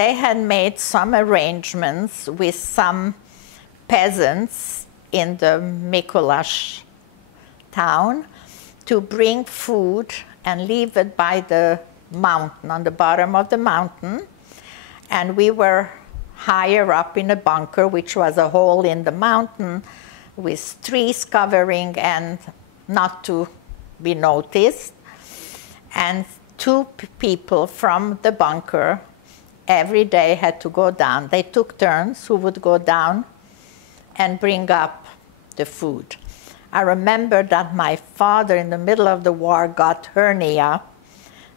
they had made some arrangements with some peasants in the Mikuláš town to bring food and leave it by the mountain, on the bottom of the mountain. And we were higher up in a bunker, which was a hole in the mountain with trees covering and not to be noticed. And two people from the bunker every day had to go down. They took turns who would go down and bring up the food. I remember that my father in the middle of the war got hernia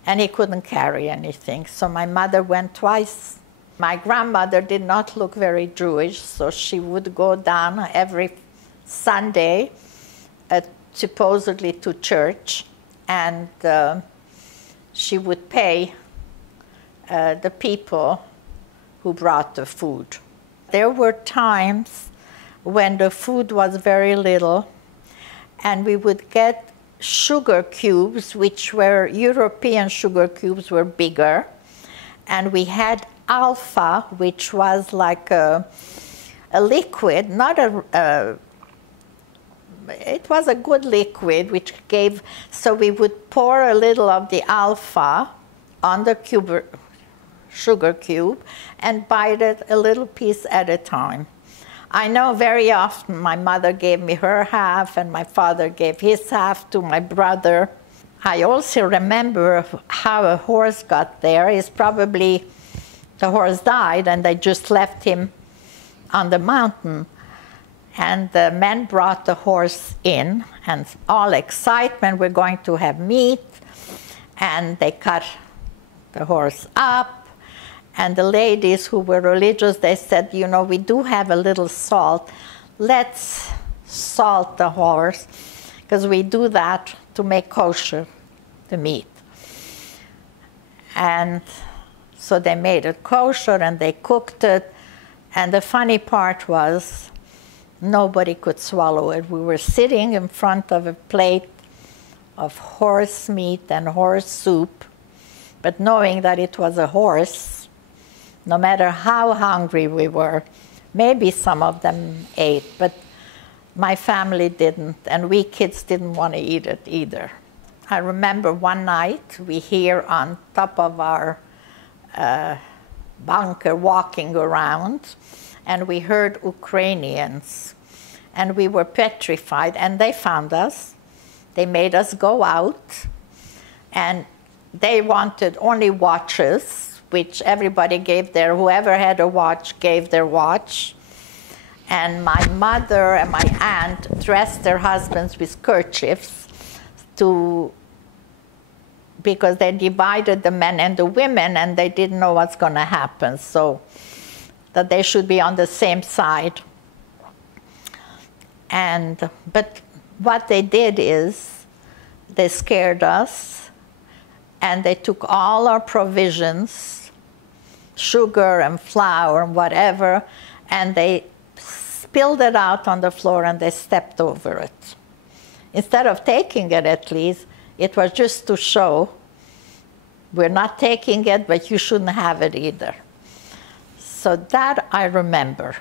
and he couldn't carry anything. So my mother went twice. My grandmother did not look very Jewish, so she would go down every Sunday, supposedly to church, and she would pay the people who brought the food. There were times when the food was very little, and we would get sugar cubes, which were European sugar cubes, were bigger, and we had alpha, which was like a liquid, not it was a good liquid, which gave, so we would pour a little of the alpha on the sugar cube and bite it a little piece at a time. I know very often my mother gave me her half and my father gave his half to my brother. I also remember how a horse got there. It's probably the horse died and they just left him on the mountain. And the men brought the horse in, and all excitement, we're going to have meat. And they cut the horse up. And the ladies who were religious, they said, you know, we do have a little salt. Let's salt the horse, because we do that to make kosher the meat. And so they made it kosher and they cooked it. And the funny part was, nobody could swallow it. We were sitting in front of a plate of horse meat and horse soup, but knowing that it was a horse, no matter how hungry we were, maybe some of them ate, but my family didn't, and we kids didn't want to eat it either. I remember one night we hear on top of our bunker walking around, and we heard Ukrainians, and we were petrified, and they found us. They made us go out, and they wanted only watches, which everybody gave their, whoever had a watch gave their watch. And my mother and my aunt dressed their husbands with kerchiefs because they divided the men and the women, and they didn't know what's going to happen, so that they should be on the same side. But what they did is they scared us, and they took all our provisions, sugar and flour and whatever, and they spilled it out on the floor and they stepped over it. Instead of taking it, at least, it was just to show, we're not taking it, but you shouldn't have it either. So that I remember.